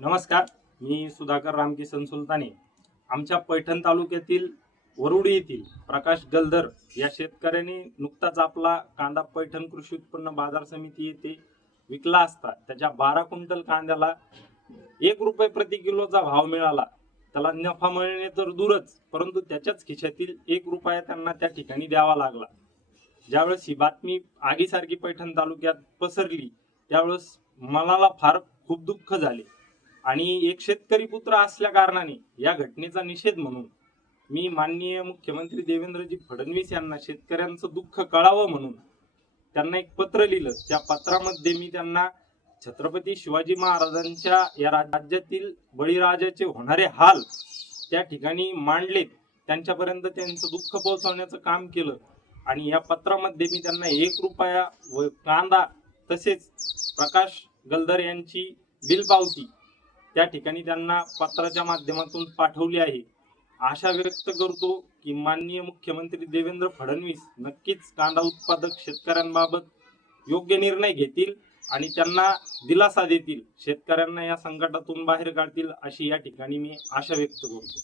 नमस्कार, मी सुधाकर रामकिसन सुलताने। आमच्या पैठण तालुक्यातील वरुडी येथील प्रकाश गलदर या शेतकऱ्यांनी नुकताच आपला कांदा पैठण कृषी उत्पन्न बाजार समिती येथे विकला असता त्याच्या 12 क्विंटल कांद्याला 1 रुपये प्रति किलोचा भाव मिळाला। त्याला नफा मिळणे तर दूरच, परंतु त्याच्याच खिशातील 1 रुपया त्यांना त्या ठिकाणी द्यावा लागला। ज्यावेळेस ही बातमी आगीसारखी पैठण तालुक्यात पसरली त्यावेळेस मनाला फार खूप दुःख झाले आणि एक शेतकरी पुत्र असल्या कारणाने या घटनेचा निषेध म्हणून मी माननीय मुख्यमंत्री देवेंद्रजी फडणवीस यांना शेतकऱ्यांचं दुःख कळावं म्हणून त्यांना एक पत्र लिहिलं। त्या पत्रामध्ये मी त्यांना छत्रपती शिवाजी महाराजांच्या या राज्यातील बळीराजाचे होणारे हाल त्या ठिकाणी मांडले, त्यांच्यापर्यंत त्यांचं दुःख पोहोचवण्याचं काम केलं आणि या पत्रामध्ये मी त्यांना 1 रुपया व कांदा तसेच प्रकाश गलदर यांची बिल पावती त्या ठिकाणी त्यांना पत्राच्या माध्यमातून पाठवली आहे। आशा व्यक्त करतो की माननीय मुख्यमंत्री देवेंद्र फडणवीस नक्कीच कांदा उत्पादक शेतकऱ्यांबाबत योग्य निर्णय घेतील आणि त्यांना दिलासा देतील, शेतकऱ्यांना या संकटातून बाहेर काढतील अशी या ठिकाणी मी आशा व्यक्त करतो।